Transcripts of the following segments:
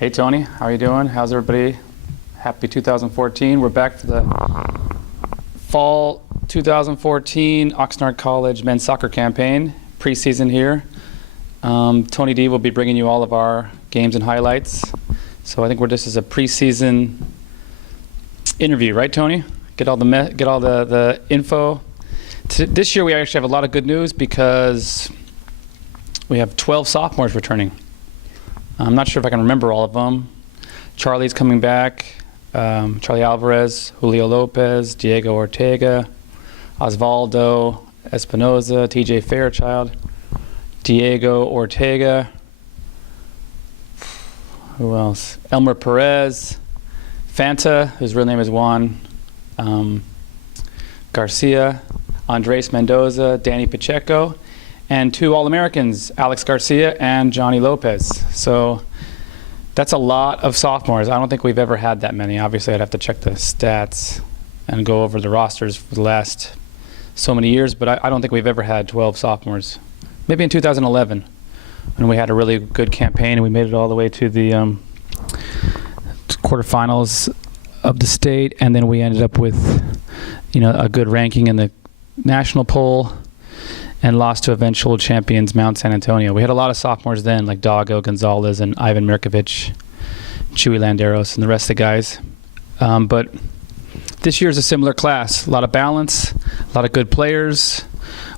Hey Tony, how are you doing? How's everybody? Happy 2014. We're back for the fall 2014 Oxnard College men's soccer campaign, preseason here. Tony D will be bringing you all of our games and highlights. So I think this is a preseason interview, right Tony? Get all the info. This year we actually have a lot of good news because we have 12 sophomores returning. I'm not sure if I can remember all of them. Charlie's coming back, Charlie Alvarez, Julio Lopez, Diego Ortega, Osvaldo Espinoza, TJ Fairchild, Diego Ortega, who else? Elmer Perez, Fanta, whose real name is Juan Garcia, Andres Mendoza, Danny Pacheco, and 2 All-Americans, Alex Garcia and Johnny Lopez. So that's a lot of sophomores. I don't think we've ever had that many. Obviously, I'd have to check the stats and go over the rosters for the last so many years, but I don't think we've ever had 12 sophomores. Maybe in 2011, when we had a really good campaign and we made it all the way to the quarterfinals of the state, and then we ended up with, a good ranking in the national poll, and lost to eventual champions Mount San Antonio. We had a lot of sophomores then, like Dago Gonzalez and Ivan Mirkovic, Chewy Landeros, and the rest of the guys. But this year's a similar class. A lot of balance, a lot of good players.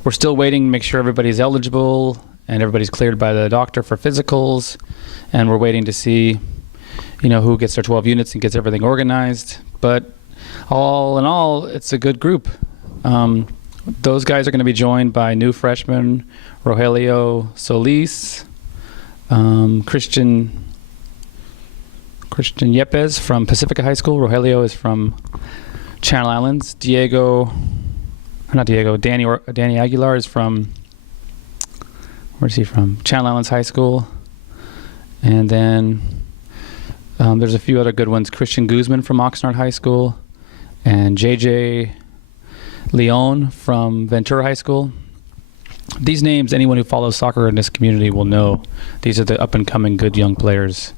We're still waiting to make sure everybody's eligible and everybody's cleared by the doctor for physicals. And we're waiting to see, who gets their 12 units and gets everything organized. But all in all, it's a good group. Those guys are going to be joined by new freshman Rogelio Solis, Christian Yepes from Pacifica High School. Rogelio is from Channel Islands. Danny Aguilar is from, where's he from? Channel Islands High School. And then there's a few other good ones. Christian Guzman from Oxnard High School, and JJ Leon from Ventura High School. These names, anyone who follows soccer in this community will know. These are the up-and-coming good young players.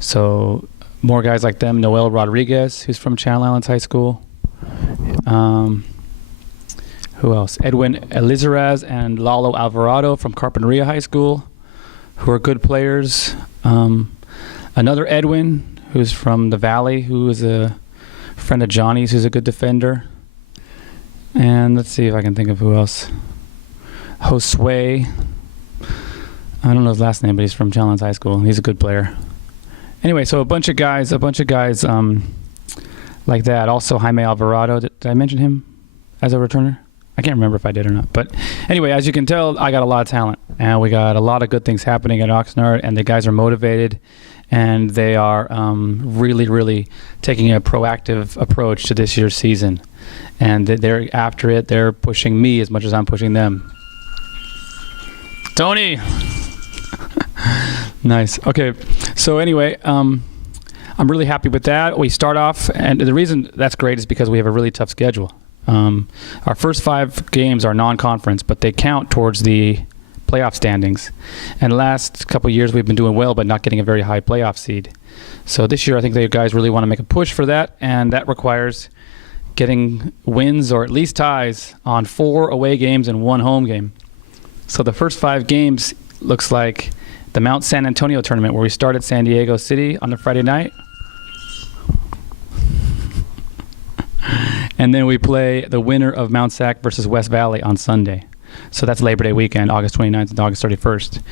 So more guys like them. Noel Rodriguez, who's from Channel Islands High School. Who else? Edwin Elizaraz and Lalo Alvarado from Carpinteria High School, who are good players. Another Edwin, who's from the Valley, who is a friend of Johnny's, who's a good defender. And let's see if I can think of who else. Josue. I don't know his last name, but he's from Channel Islands High School. He's a good player. Anyway, so a bunch of guys like that. Also, Jaime Alvarado. Did I mention him as a returner? I can't remember if I did or not. But anyway, as you can tell, I got a lot of talent. And we got a lot of good things happening at Oxnard, and the guys are motivated. And they are really, really taking a proactive approach to this year's season. And they're after it. They're pushing me as much as I'm pushing them. Tony! Nice. Okay. So anyway, I'm really happy with that. We start off, and the reason that's great is because we have a really tough schedule. Our first 5 games are non-conference, but they count towards the playoff standings. And the last couple of years we've been doing well, but not getting a very high playoff seed. So this year I think the guys really want to make a push for that, and that requires getting wins or at least ties on 4 away games and 1 home game. So the first 5 games looks like the Mount San Antonio tournament, where we start at San Diego City on the Friday night. And then we play the winner of Mount Sac versus West Valley on Sunday. So that's Labor Day weekend, August 29th and August 31st.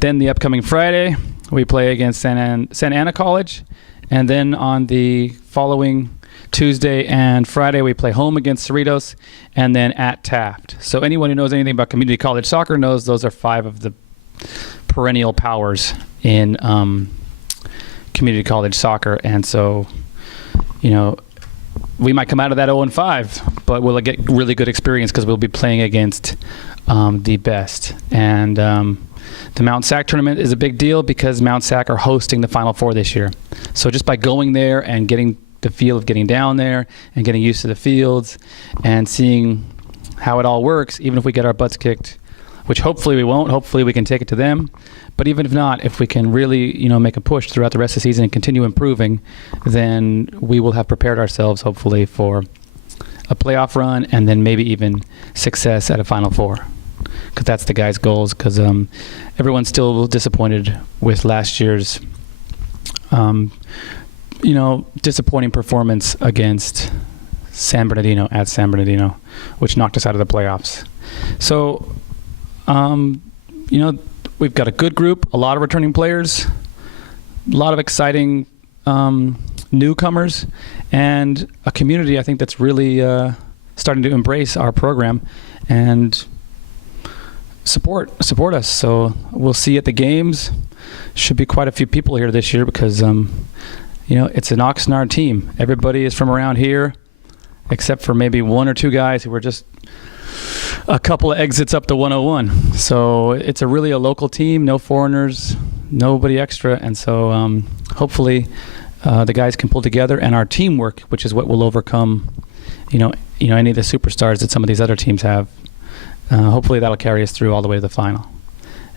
Then the upcoming Friday, we play against Santa Ana College. And then on the following Tuesday and Friday, we play home against Cerritos and then at Taft. So anyone who knows anything about community college soccer knows those are 5 of the perennial powers in community college soccer. And so, we might come out of that 0-5, but we'll get really good experience because we'll be playing against the best. And the Mount Sac tournament is a big deal because Mount Sac are hosting the Final Four this year. So just by going there and getting the feel of getting down there and getting used to the fields and seeing how it all works, even if we get our butts kicked, which hopefully we won't, hopefully we can take it to them. But even if not, if we can really, make a push throughout the rest of the season and continue improving, then we will have prepared ourselves, hopefully, for a playoff run and then maybe even success at a Final Four. Because that's the guys' goals. Because everyone's still disappointed with last year's, disappointing performance against San Bernardino, which knocked us out of the playoffs. So, we've got a good group, a lot of returning players, a lot of exciting newcomers, and a community, I think, that's really starting to embrace our program and support us. So we'll see at the games. Should be quite a few people here this year because, it's an Oxnard team. Everybody is from around here, except for maybe one or two guys who were just a couple of exits up the 101. So it's really a local team, no foreigners, nobody extra. And so hopefully the guys can pull together, and our teamwork, which is what will overcome, any of the superstars that some of these other teams have. Hopefully that'll carry us through all the way to the final.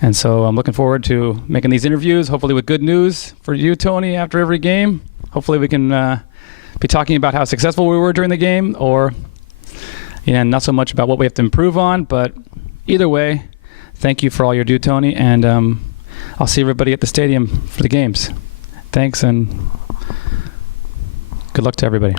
And so I'm looking forward to making these interviews, hopefully with good news for you, Tony, after every game. Hopefully we can be talking about how successful we were during the game, or not so much about what we have to improve on. But either way, thank you for all your do, Tony, and I'll see everybody at the stadium for the games. Thanks, and good luck to everybody.